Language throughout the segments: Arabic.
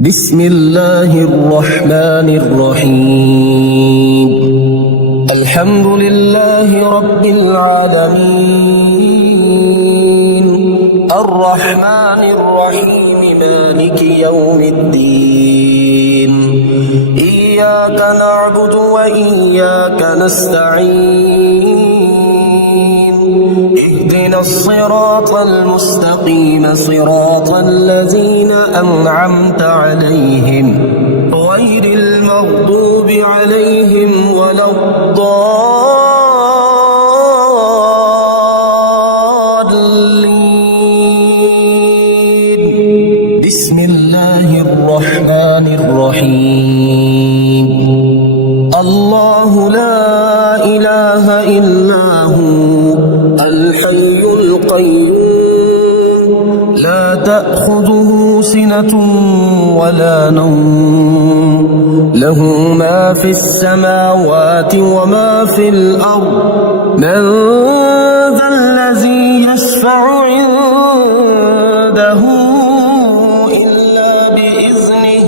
بسم الله الرحمن الرحيم. الحمد لله رب العالمين، الرحمن الرحيم، مالك يوم الدين. إياك نعبد وإياك نستعين. اهدنا الصراط المستقيم، صراط الذين أنعمت عليهم غير المغضوب عليهم ولا الضالين. بسم الله الرحمن الرحيم. الله لا إله إلا هو الحي القيوم، لا تأخذه سنة ولا نوم، له ما في السماوات وما في الأرض. من ذا الذي يشفع عنده إلا بإذنه،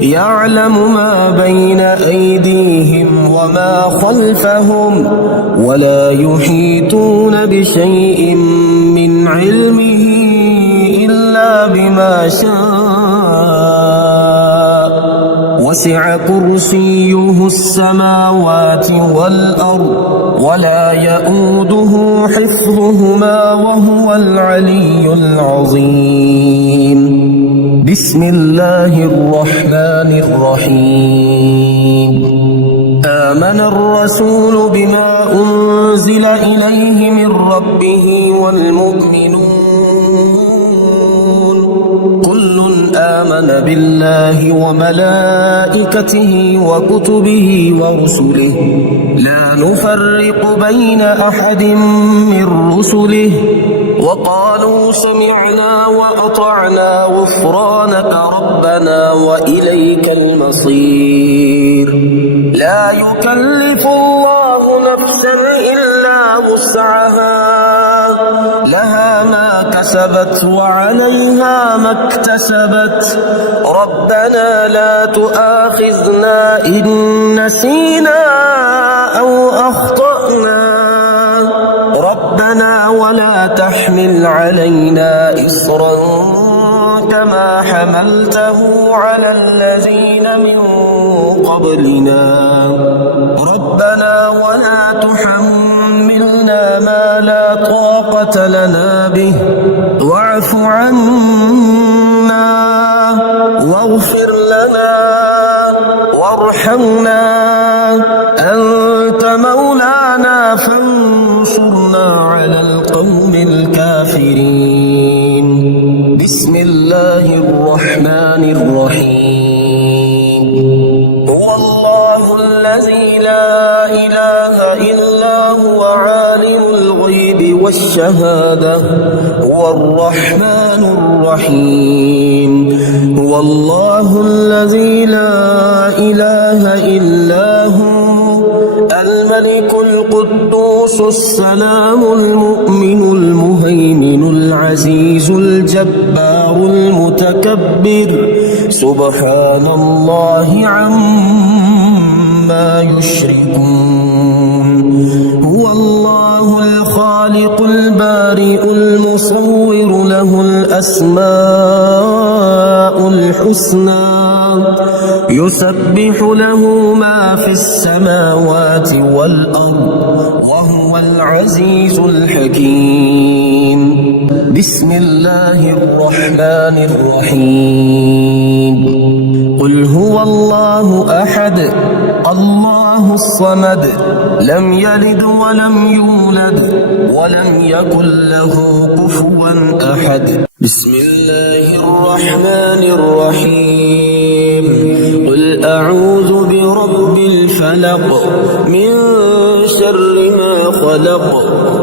يعلم ما بين أيديهم وما خلفهم، ولا يحيطون بشيء من علمه إلا بما شاء. وسع كرسيه السماوات والأرض، ولا يؤوده حفظهما، وهو العلي العظيم. بسم الله الرحمن الرحيم. آمن الرسول بما أنزل إليه من ربه والمؤمنون، كل آمن بالله وملائكته وكتبه ورسله، لا نفرق بين أحد من رسله، وقالوا سمعنا وأطعنا غفرانك ربنا وإليك المصير. لا يكلف الله نفسا إلا وسعها، لها ما كسبت وعليها ما اكتسبت. ربنا لا تؤاخذنا إن نسينا أو أخطأنا، ربنا ولا تحمل علينا إصرا كما حملته على الذين من قبلنا، ربنا ولا تحملنا ما لا طاقة لنا به، واعف عنا واغفر لنا وارحمنا، أنت مولانا فانصرنا على القوم الكافرين. بسم الله الرحمن الرحيم. هو الله الذي لا إله إلا هو عالم الغيب والشهادة، هو الرحمن الرحيم. هو الله الذي لا إله إلا هو الملك القدوس السلام المؤمن المهيمن العزيز الجبار المتكبر، سبحان الله عما يشركون. هو الله الخالق البارئ المصور، له الأسماء الحسنى، يسبح له ما في السماوات والأرض، وهو العزيز الحكيم. بسم الله الرحمن الرحيم. قل هو الله أحد، الله الصمد، لم يلد ولم يولد ولم يكن له كفوا أحد. بسم الله الرحمن الرحيم. قل أعوذ برب الفلق، من شر ما خلق،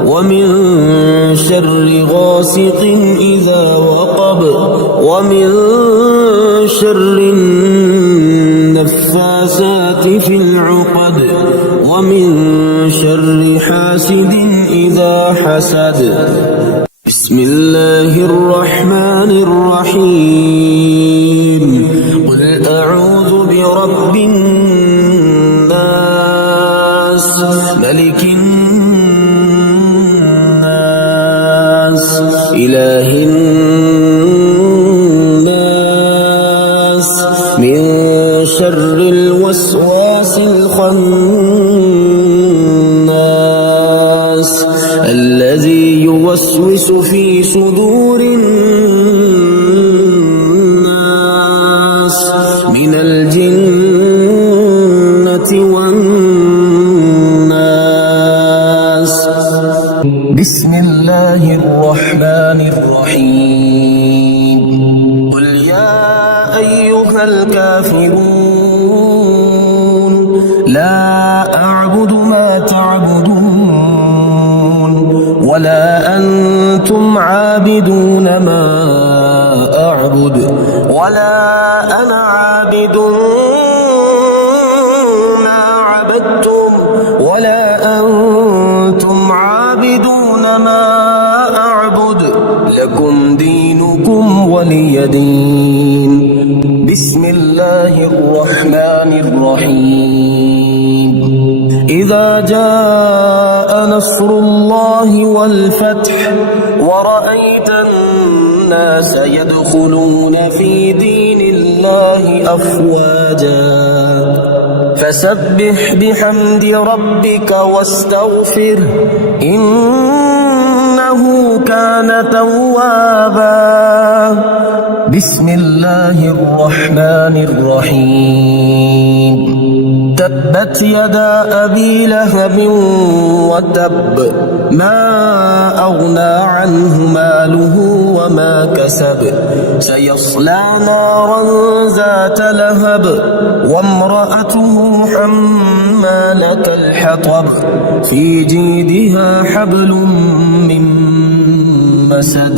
ومن شر غاسق إذا وقب، ومن شر النفاثات في العقد، ومن شر حاسد إذا حسد. بسم الله الرحمن الرحيم. مالك الناس إله الناس من شر الوسواس الخناس الذي يوسوس في صدور الناس من الجنة والناس. بسم الله الرحمن الرحيم. قل يا أيها الكافرون لا أعبد ما تعبدون ولا أنتم عابدون ما أعبد ولا أنا عابد ما عبدتم ولا أنتم عابدون ما أعبد لكم دينكم ولي دين. بسم الله الرحمن الرحيم. إذا جاء نصر الله والفتح ورأيت الناس يدخلون في دين الله أفواجا فسبح بحمد ربك واستغفره إنه كان توابا. بسم الله الرحمن الرحيم. تبت يدا أبي لهب وتب ما أغنى عنه ماله وما كسب سيصلى نارا ذات لهب وامرأته حمالة الحطب في جيدها حبل من مسد.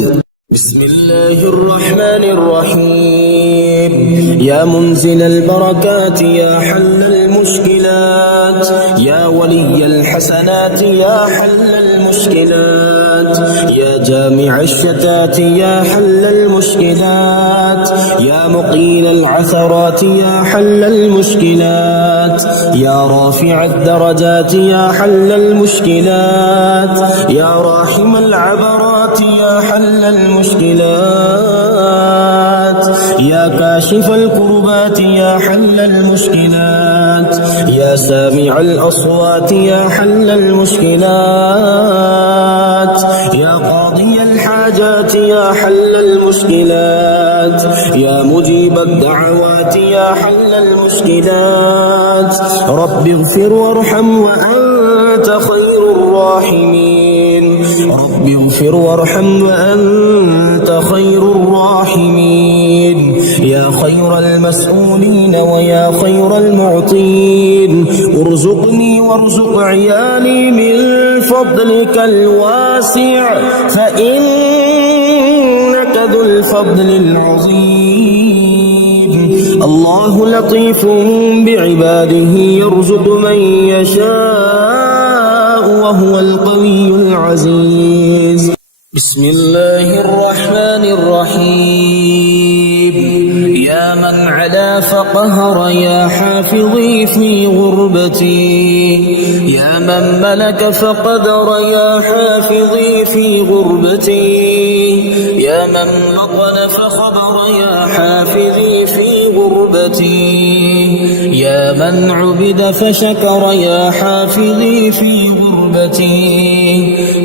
بسم الله الرحمن الرحيم. يا منزل البركات يا حل المشكلات يا ولي الحسنات يا حل المشكلات يا جامع الشتات يا حل المشكلات يا مقيل العثرات يا حل المشكلات يا رافع الدرجات يا حل المشكلات يا راحم العبرات يا حل المشكلات يا كاشف الكربات يا حل المشكلات يا سامع الأصوات يا حل المشكلات يا قاضي الحاجات يا حل المشكلات يا مجيب الدعوات يا حل المشكلات رب اغفر وارحم وأنت خير الراحمين. رب اغفر وارحم وأنت خير الراحمين. يا خير المسؤولين ويا خير المعطين ارزقني وارزق عيالي من فضلك الواسع فإنك ذو الفضل العظيم. الله لطيف بعباده يرزق من يشاء وهو القوي العزيز. بسم الله الرحمن الرحيم. يا من علا فقهر يا حافظي في غربتي يا من ملك فقدر يا حافظي في غربتي يا من بطن فخبر يا حافظي في غربتي يا من عبد فشكر يا حافظي في غربتي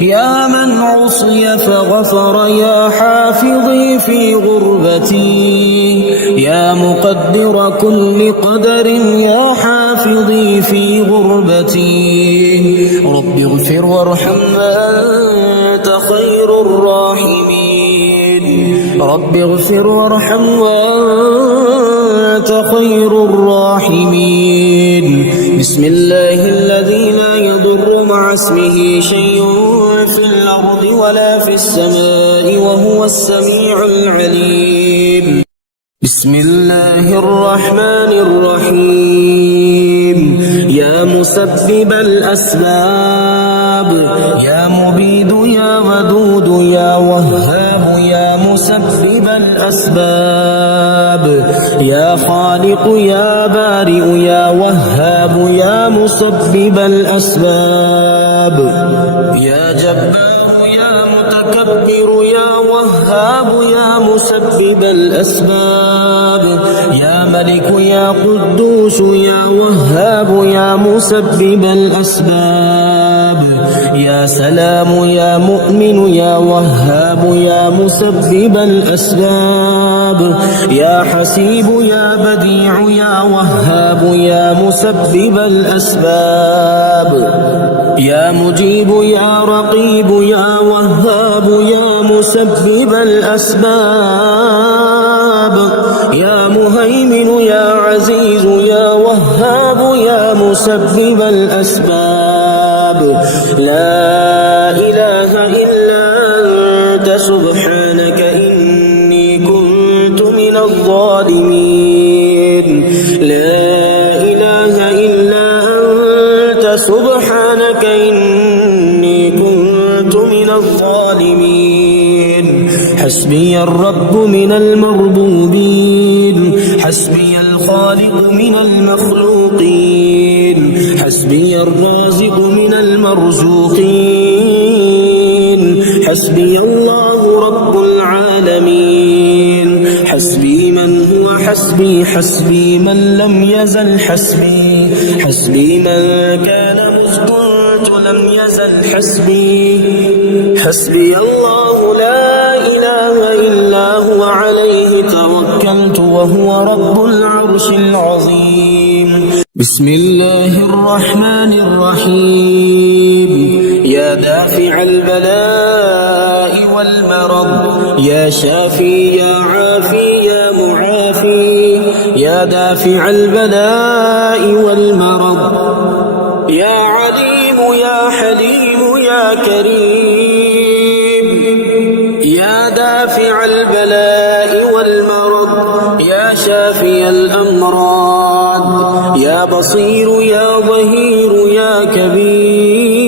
يا من عصي فغفر يا حافظي في غربتي يا مقدر كل قدر يا حافظي في غربتي رب اغفر وارحم وأنت خير الراحمين. رب اغفر وارحم وأنت خير الراحمين. بسم الله الذي لا يضر مع اسمه شيء في الأرض ولا في السماء وهو السميع العليم. بسم الله الرحمن الرحيم. يا مسبب الأسباب يا مبيد يا ودود يا وهاب يا مسبب الأسباب يا خالق يا بارئ يا وهاب يا مسبب الأسباب يا جبار يا متكبر يا وهاب يا مسبب الأسباب يا ملك يا قدوس يا وهاب يا مسبب الأسباب يا سلام يا مؤمن يا وهاب يا مسبب الأسباب يا حسيب يا بديع يا وهاب يا مسبب الأسباب يا مجيب يا رقيب يا وهاب يا مسبب الأسباب يا مهيمن يا عزيز يا وهاب يا مسبب الأسباب لا إله إلا أنت سبحانك إني كنت من الظالمين لا إله إلا أنت سبحانك إني كنت من الظالمين حسبي الرب من المربوبين حسبي الخالق من المخلوقين حسبي الرازق من المرزوقين حسبي الله رب العالمين حسبي من هو حسبي حسبي من لم يزل حسبي حسبي من كان مذ كنت لم يزل حسبي حسبي الله لا إله إلا هو عليه توكلت وهو رب العرش العظيم بسم الله الرحمن الرحيم يا دافع البلاء والمرض يا شافي يا عافي يا معافي يا دافع البلاء والمرض يا عليم يا حليم يا كريم يا دافع البلاء والمرض يا شافي الأمراض يا بصير يا ظهير يا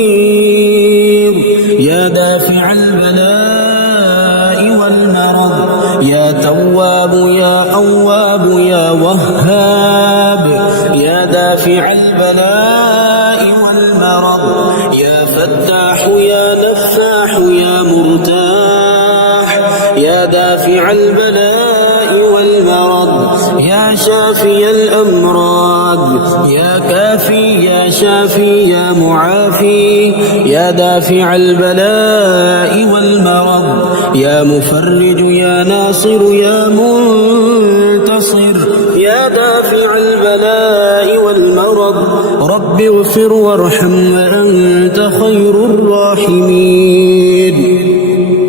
كبير يا دافع البلاء والمرض يا تواب يا أواب يا وهاب يا دافع البلاء والمرض يا فتاح يا نفاح يا مرتاح يا دافع البلاء والمرض يا شافي الأمراض يا كافي يا شافي يا معافي يا دافع البلاء والمرض يا مفرج يا ناصر يا منتصر يا دافع البلاء والمرض رب اغفر وارحم وأنت خير الراحمين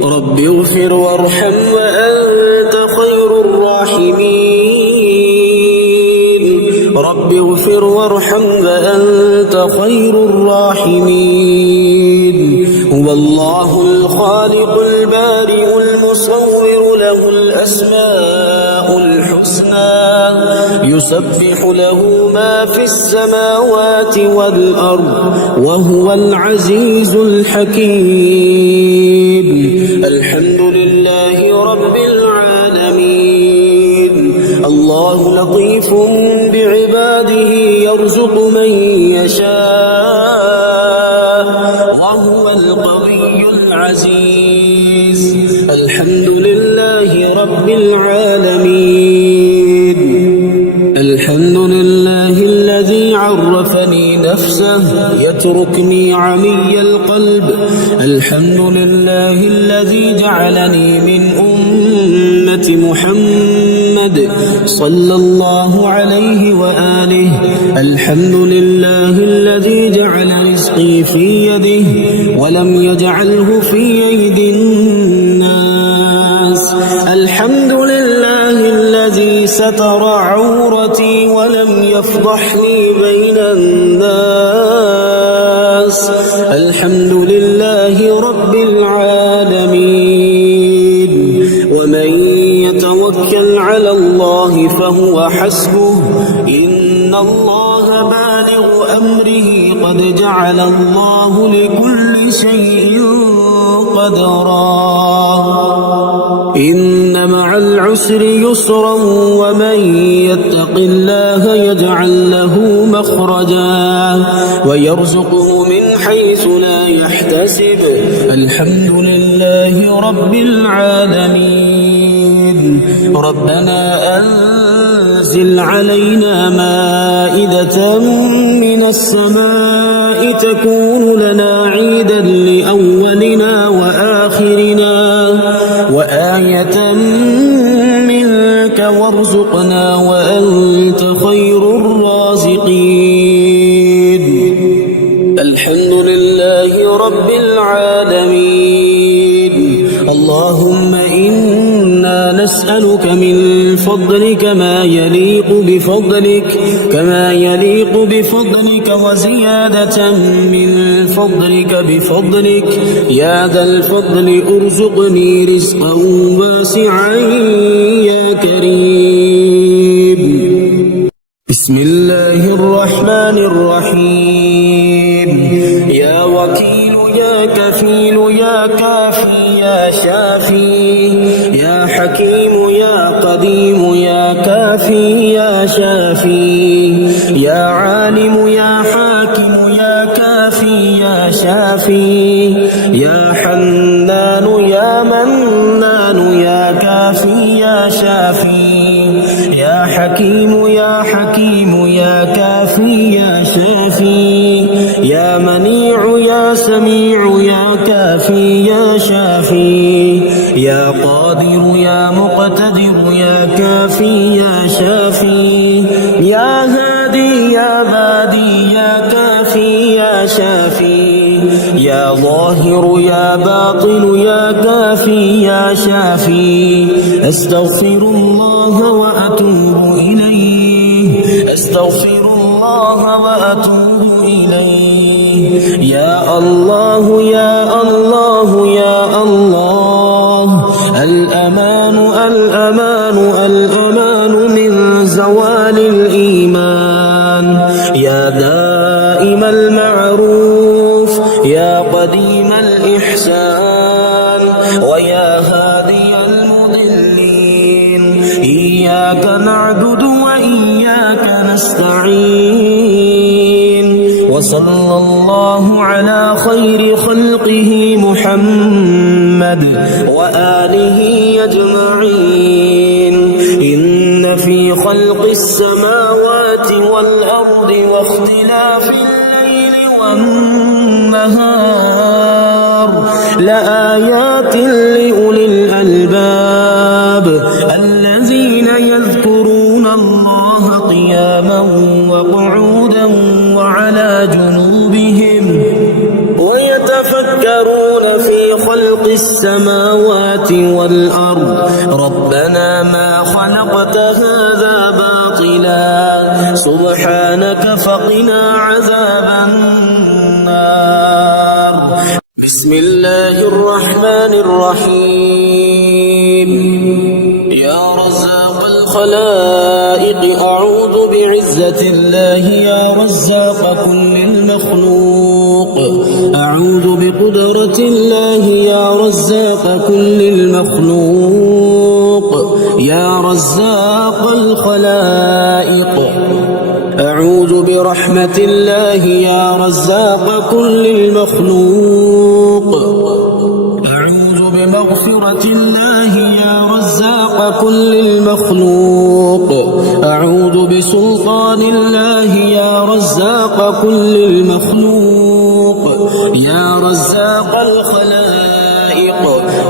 رب اغفر وارحم وأنت خير الراحمين رب اغفر وارحم وأنت خير الراحمين هو الله الخالق البارئ المصور له الأسماء الحسنى يسبح له ما في السماوات والأرض وهو العزيز الحكيم الحمد لله رب العالمين الله لطيف بعباده يرزق من يشاء وهو القوي العزيز الحمد لله رب العالمين الحمد لله الذي عرفني نفسه يتركني عمي القلب الحمد لله الذي جعلني من أمة محمد صلى الله عليه وآله الحمد لله الذي جعل رزقي في يده ولم يجعله في أيدي الناس الحمد لله الذي ستر عورتي ولم يفضحني بين الناس الحمد لله رب العالمين ومن يتوكل على الله فهو حسبه إن الله بالغ أمره قد جعل الله لكل شيء قدرا إن مع العسر العسر يسرا ومن يتق الله يجعل له مخرجا ويرزقه من حيث لا يحتسب. الحمد لله رب العالمين. ربنا أنزل علينا مائدة من السماء تكون لنا عيدا لأولنا وآخرنا وآية منك وارزقنا وأنت خير الرازقين. الحمد لله رب العالمين. اللهم إنا نسألك من فضلك ما يليق بفضلك وزيادة من فضلك بفضلك يا ذا الفضل. ارزقني رزقا واسعا يا كريم. بسم الله الرحمن الرحيم. يا وكيل يا كفيل يا كافي يا شافي يا حكيم يا قديم يا كافي يا شافي يا عالم يا حاكم يا كافي يا شافي يا حنان يا منان يا كافي يا شافي يا حكيم يا حكيم يا كافي يا شافي يا منيع يا سميع يا كافي يا شافي يا قادر يا مقتدر يا كافي يا شافي يا هادي يا بادي يا كافي يا شافي يا ظاهر يا باطن يا كافي يا شافي. أستغفر الله وأتوب إليه أستغفر الله وأتوب إليه. يا الله يا الله يا الله. الأمان الأمان الأمان من زوال الإيمان. يا دائم المعروف يا قديم الإحسان ويا هادي المضلين. إياك نعبد وإياك نستعين. وصلى الله على خير خلقه محمد وآله أجمعين. إن في خلق السماوات والأرض واختلاف الليل والنهار لآيات لأولي الألباب الذين يذكرون الله قياما وقعودا وعلى جنوبهم ويتفكرون في خلق السماوات والأرض. ربنا ما خلقت هذا باطلا سبحانك فقنا عذاب النار. بسم الله الرحمن الرحيم. يا رزاق الخلائق أعوذ بعزة الله يا رزاق كل المخلوق. أعوذ بقدرة الله يا رزاق كل المخلوق يا رزاق الخلائق. أعوذ برحمة الله يا رزاق كل المخلوق. أعوذ بمغفرة الله يا رزاق كل المخلوق. أعوذ بسلطان الله يا رزاق كل المخلوق يا رزاق الخلائق.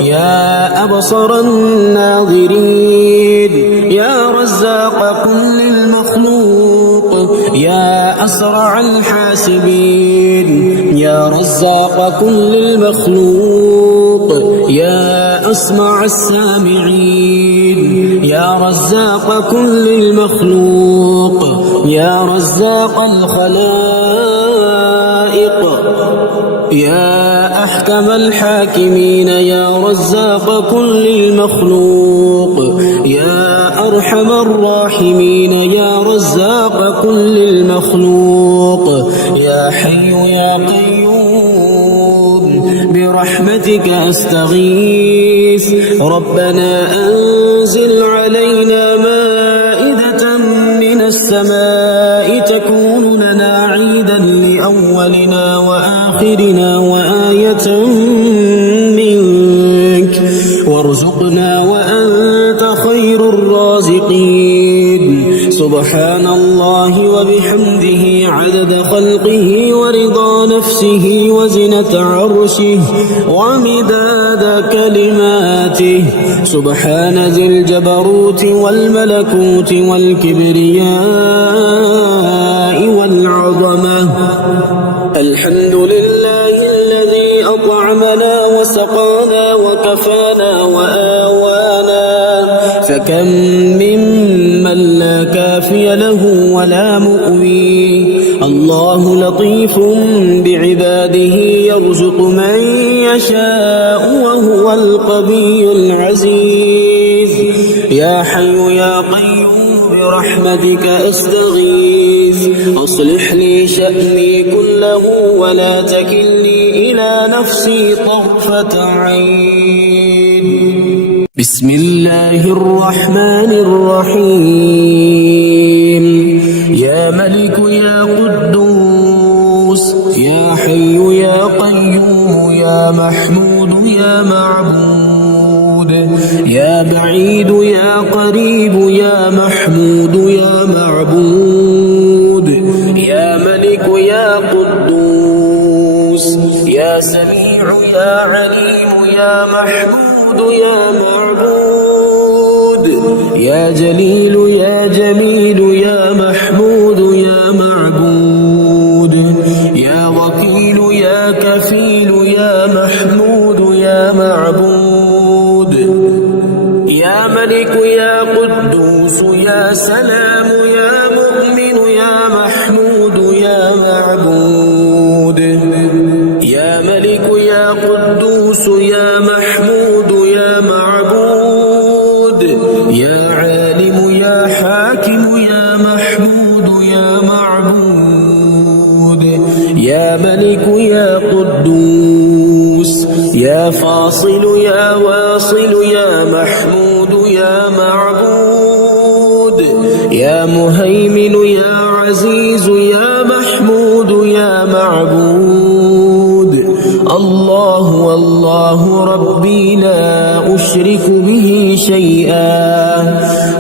يا أبصر الناظرين يا رزاق كل المخلوق يا أسرع الحاسبين يا رزاق كل المخلوق يا أسمع السامعين يا رزاق كل المخلوق يا رزاق الخلائق. يا أحكم الحاكمين يا رزاق كل المخلوق يا أرحم الراحمين يا رزاق كل المخلوق. يا حي يا قيوم برحمتك أستغيث ربنا أنزل علينا مائدة من السماء تكون لنا عيدا لأولنا وآخرنا وآية منك وارزقنا وأنت خير الرازقين سبحان الله وبحمده عدد خلقه ورضا نفسه وزنة عرشه ومداد كلماته سبحان ذي الجبروت والملكوت والكبرياء والعظمة الحمد لله الذي أطعمنا وسقانا وكفانا وآوانا فكم ممن لا كافي له ولا مؤوي الله لطيف بعباده يرزق من يشاء وهو القوي العزيز يا حي يا قيوم برحمتك أستغيث أصلح لي شأني كله ولا تكلني إلى نفسي طرفة عين بسم الله الرحمن الرحيم يا ملك يا قدوس يا حي يا قيوم يا محمود يا معبود يا بعيد يا قريب يا محمود يا معبود يا ملك يا قدوس يا سميع يا عليم يا محمود يا معبود يا جليل يا جميل يا محمود يا معبود يا وكيل يا كفيل يا محمود يا معبود يا ملك يا قدوس يا سلام يا مؤمن يا محمود يا معبود يا ملك يا قدوس يا محمود يا معبود يا عالم يا حاكم يا محمود يا معبود يا ملك يا قدوس يا فاصل يا واصل يا محمود يا معبود يا مهيمن يا عزيز يا محمود يا معبود الله والله ربي لا أشرك به شيئا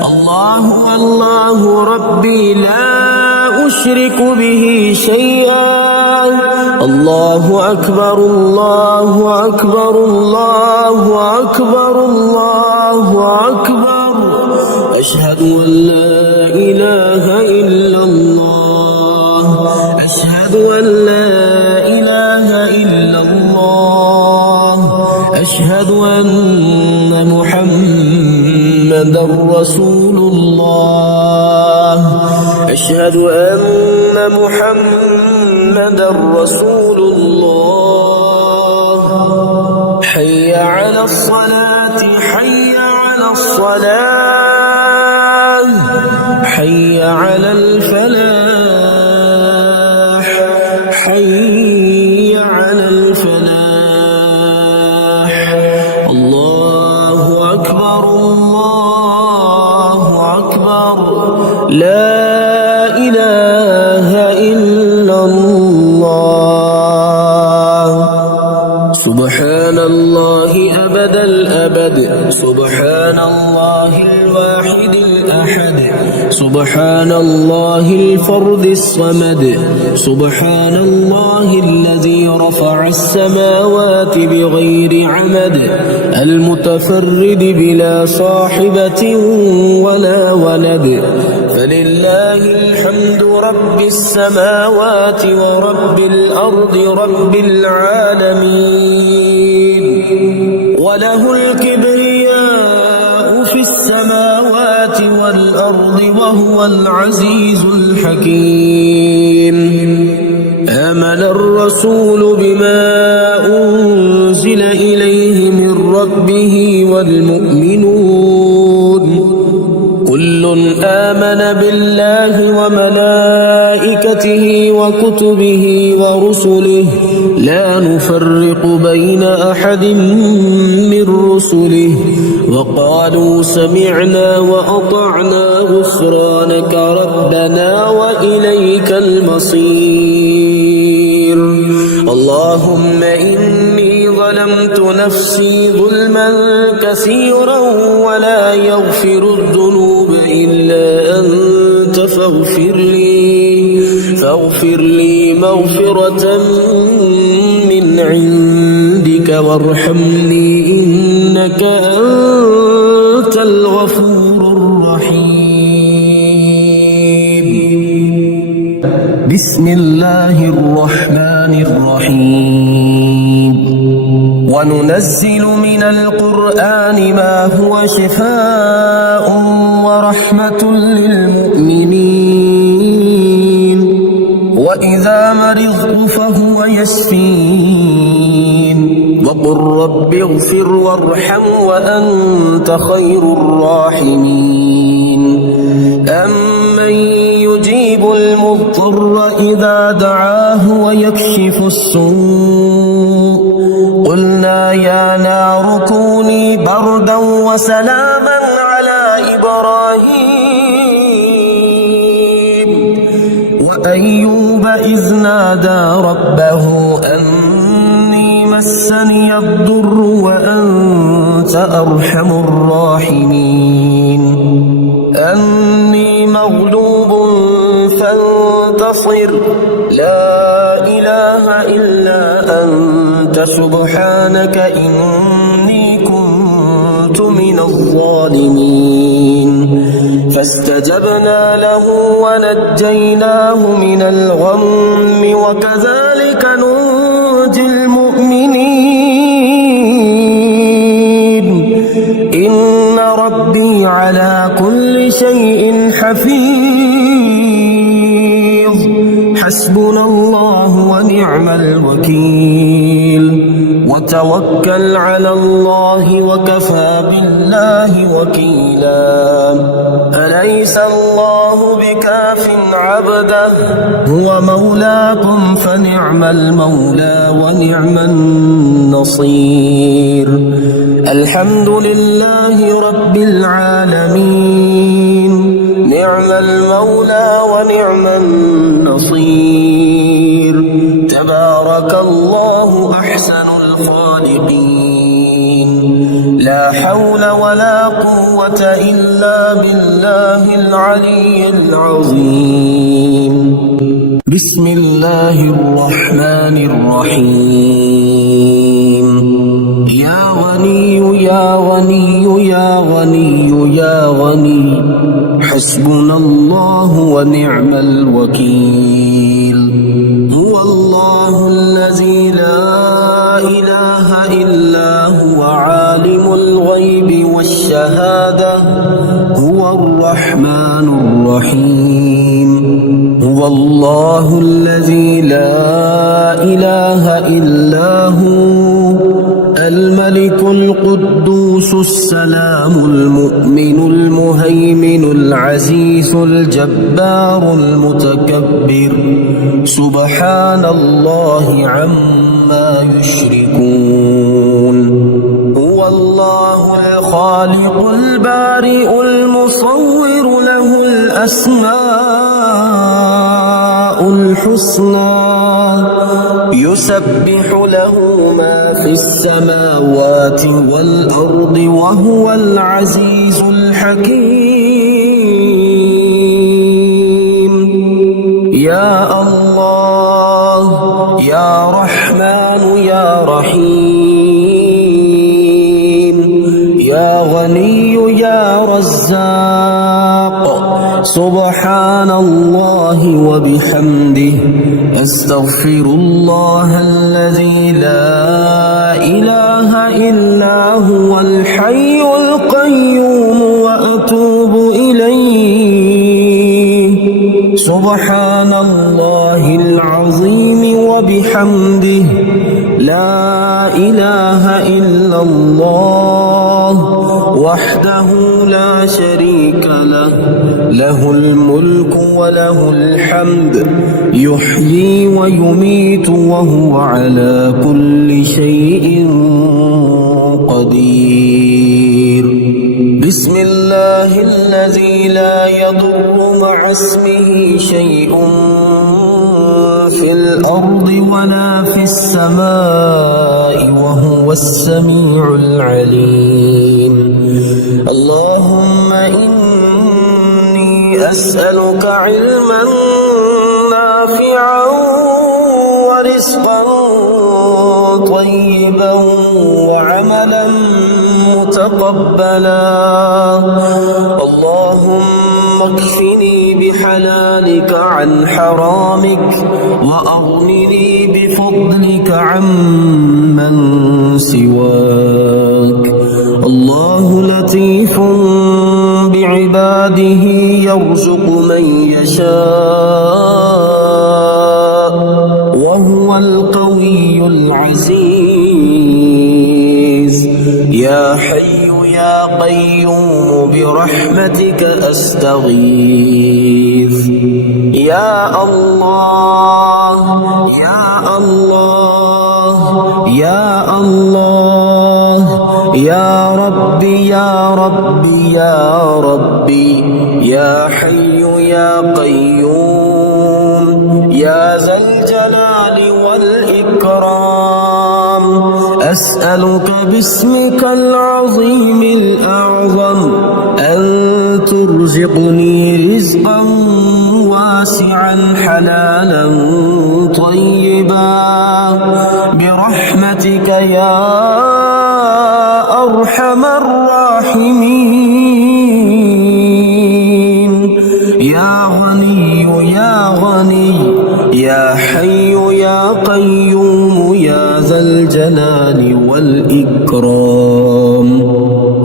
الله والله ربي لا أشرك به شيئا الله أكبر الله أكبر الله أكبر الله أكبر أشهد أن لا إله إلا الله أشهد أن لا إله إلا الله أشهد أن محمدا رسول الله أشهد أن محمدا رسول الله حي على الصلاة حي على الصلاة حي على الفلاح حي على الفلاح الله أكبر الله أكبر لا إله إلا الله سبحان الله أبد الأبد سبحان الله الواحد الأحد سبحان الله الفرد الصمد سبحان الله الذي رفع السماوات بغير عمد المتفرد بلا صاحبة ولا ولد فلله الحمد رب السماوات ورب الأرض رب العالمين وله الكبرياء في السماوات والأرض وهو العزيز الحكيم آمن الرسول بما أنزل إليه من ربه والمؤمنون كل آمن بالله وملائكته وكتبه ورسله لا نفرق بين أحد من رسله وقالوا سمعنا وأطعنا غفرانك ربنا وإليك المصير. اللهم إني ظلمت نفسي ظلما كثيرا ولا يغفر الذنوب إلا أنت فاغفر لي مغفرة من عندك وارحمني إنك أنت الغفور الرحيم. بسم الله الرحمن الرحيم. وننزل من القرآن ما هو شفاء ورحمة للمؤمنين وإذا مرضت فهو يشفين وقل رب اغفر وارحم وأنت خير الراحمين. أمن يجيب المضطر إذا دعاه ويكشف السوء قلنا يا نار كوني بردا وسلاما على إبراهيم وأيوب إذ نادى ربه أني مسني الضر وأنت أرحم الراحمين. أني مغلوب فانتصر لا إله إلا أنت سبحانك إني كنت من الظالمين. فاستجبنا له ونجيناه من الغم وكذلك ننجي المؤمنين. إن ربي على كل شيء حفيظ. حسبنا الله ونعم الوكيل. وتوكل على الله وكفى بالله وكيلا. أليس الله بكاف عبده هو مولاكم فنعم المولى ونعم النصير. الحمد لله رب العالمين. نعم المولى ونعم النصير. تبارك الله أحسن الخالقين. لا حول ولا قوة إلا بالله العلي العظيم. بسم الله الرحمن الرحيم. يا غني يا غني يا غني يا غني حسبنا الله ونعم الوكيل. هو الله الذي لا إله إلا هو عالم الغيب والشهادة هو الرحمن الرحيم. هو الله الذي لا إله إلا هو الملك القدوس السلام المؤمن المهيمن العزيز الجبار المتكبر. سبحان الله عما يشركون. هو الله الخالق البارئ المصور له الأسماء الحسنى يسبح له ما في السماوات والأرض وهو العزيز الحكيم. يا الله يا رحمن يا رحيم يا غني يا رزاق سبحان الله وبحمده أستغفر الله الذي لا إله إلا هو الحي القيوم وأتوب إليه. سبحان الله العظيم وبحمده لا إله إلا الله وحده لا شريك له له الملك وله الحمد الحمد يحيي ويميت وهو على كل شيء قدير. بسم الله الذي لا يضر مع اسمه شيء في الأرض ولا في السماء وهو السميع العليم. اللهم إني أسألك علما نافعا ورزقا طيبا وعملا متقبلا. اللهم اكفني بحلالك عن حرامك وأغنني بفضلك عمن سواك. الله لطيف بعباده يرزق من يشاء وهو القوي العزيز. يا حي يا قيوم برحمتك أستغيث. يا الله يا الله يا الله يا ربي يا ربي يا ربي يا حي يا قيوم يا ذا الجلال والإكرام. أسألك باسمك العظيم الأعظم أن ترزقني رزقا واسعا حلالا طيبا برحمتك يا أرحم الراحمين. يا غني يا غني يا حي يا قيوم يا ذا الجلال والإكرام.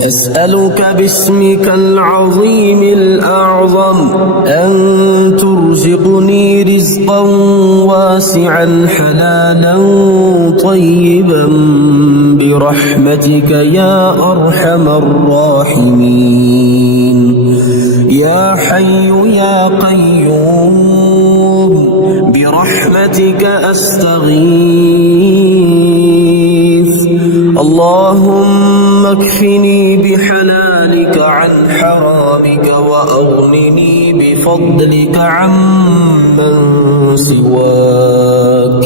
أسألك باسمك العظيم الأعظم أن ترزقني رزقا واسعا حلالا طيبا برحمتك يا أرحم الراحمين. يا حي يا قيوم برحمتك أستغيث. اللهم اكفني بحلالك عن حرامك وأغنني بفضلك عمن سواك.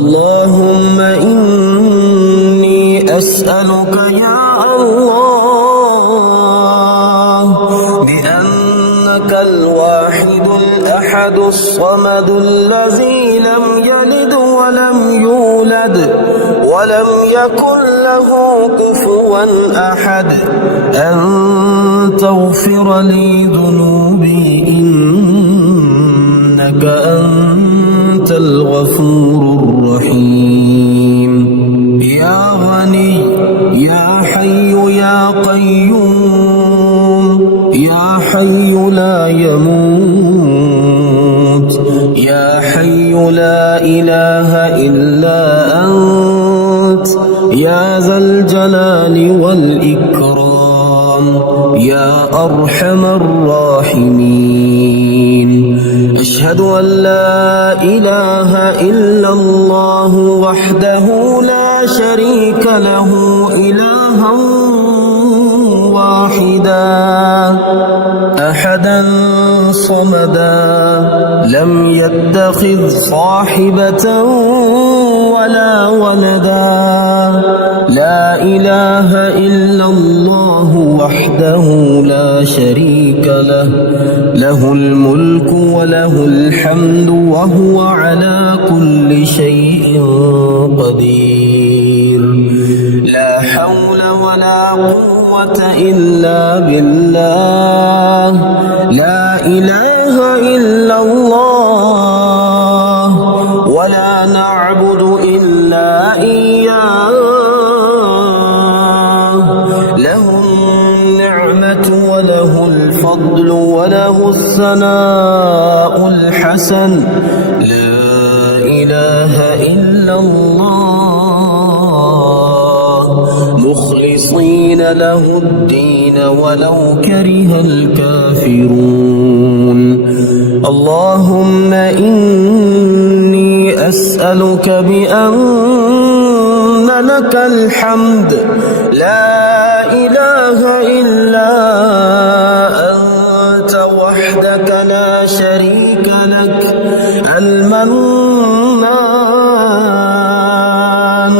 اللهم إني أسألك يا الله بأنك الواحد الأحد الصمد الذي لم يلد ولم يولد ولم يكن له كفوا أحد أن تغفر لي ذنوبي إنك أنت الغفور الرحيم. يا غني يا حي يا قيوم يا حي لا يموت يا حي لا إله إلا أنت يا ذا الجلال والإكرام يا أرحم الراحمين. أشهد أن لا إله إلا الله وحده لا شريك له إلها واحدا أحدا صمدا لم يتخذ صاحبة ولا ولدا. لا إله إلا الله وحده لا شريك له له الملك وله الحمد وهو على كل شيء قدير. لا حول ولا قوة إلا بالله. لا إله إلا الله ولا نعبد إلا إياه. له النعمة وله الفضل وله الثناء الحسن. لا إله إلا الله مخلصين له الدين ولو كره الكافرون. اللهم إني أسألك بأن لك الحمد لا إله إلا أنت وحدك لا شريك لك المنان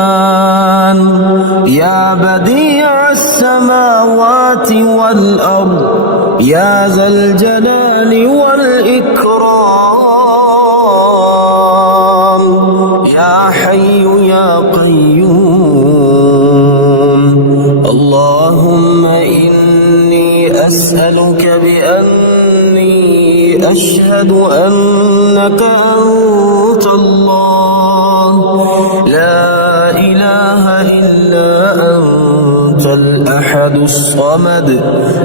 الحنان يا بديع السماوات والأرض يا ذا الجلال والإكرام يا حي يا قيوم اللهم إني أسألك بأني أشهد أنك أنت الله لا إله إلا أنت الأحد الصمد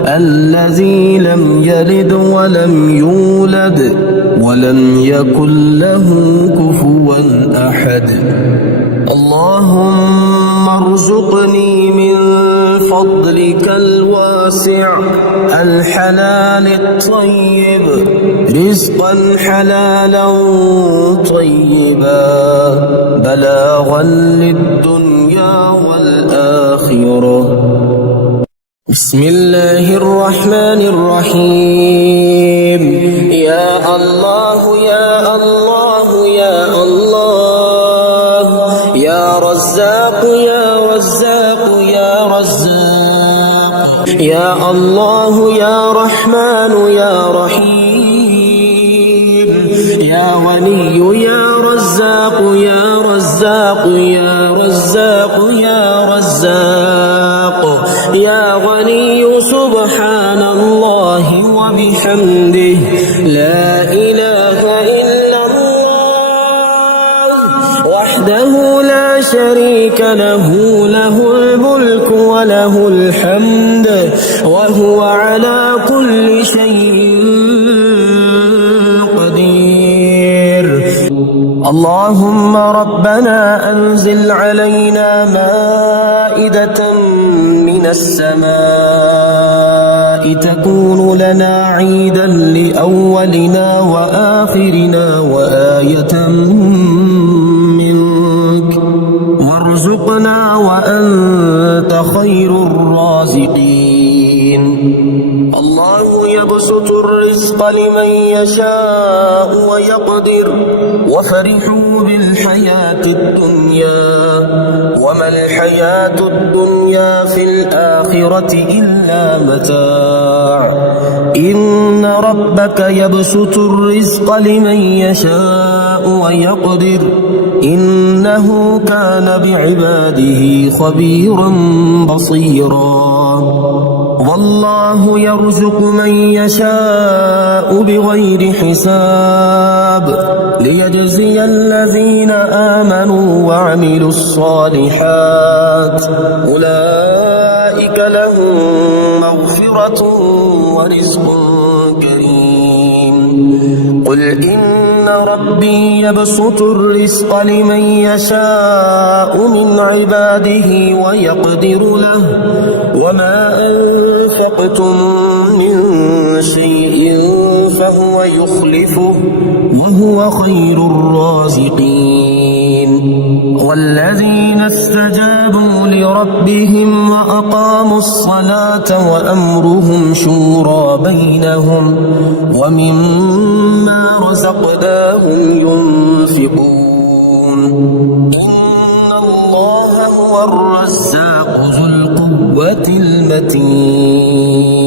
الذي لم يلد ولم يولد ولم يكن له كفوا أحد اللهم ارزقني من فضلك الواسع الحلال الطيب رزقا حلالا طيبا بلاغا للدنيا والآخرة بسم الله الرحمن الرحيم يا الله يا الله يا الله يا رزاق يا رزاق يا رزاق يا الله يا رحمن يا رحيم يا ولي يا رزاق يا رزاق يا رزاق يا رزاق يا غني سبحان الله وبحمده لا إله إلا الله وحده لا شريك له له الملك وله الحمد وهو على كل شيء قدير اللهم ربنا أنزل علينا مائدة من السماء تكون لنا عيدا لأولنا وآخرنا وآية منك وارزقنا وأنت خير الرازقين الله يبسط الرزق لمن يشاء ويقدر وفرحوا بالحياة الدنيا وما الحياة الدنيا في الآخرة إلا متاع إن ربك يبسط الرزق لمن يشاء ويقدر إنه كان بعباده خبيرا بصيرا والله يرزق من يشاء بغير حساب ليجزي الذين آمنوا وعملوا الصالحات أولئك لهم مغفرة ورزق كريم قل إن ربي يبسط الرزق لمن يشاء من عباده ويقدر له وما أنفقتم من شيء فهو يخلفه وهو خير الرازقين والذين استجابوا لربهم وأقاموا الصلاة وأمرهم شورى بينهم ومما رزقناهم ينفقون إن الله هو الرزاق ذو القوة المتين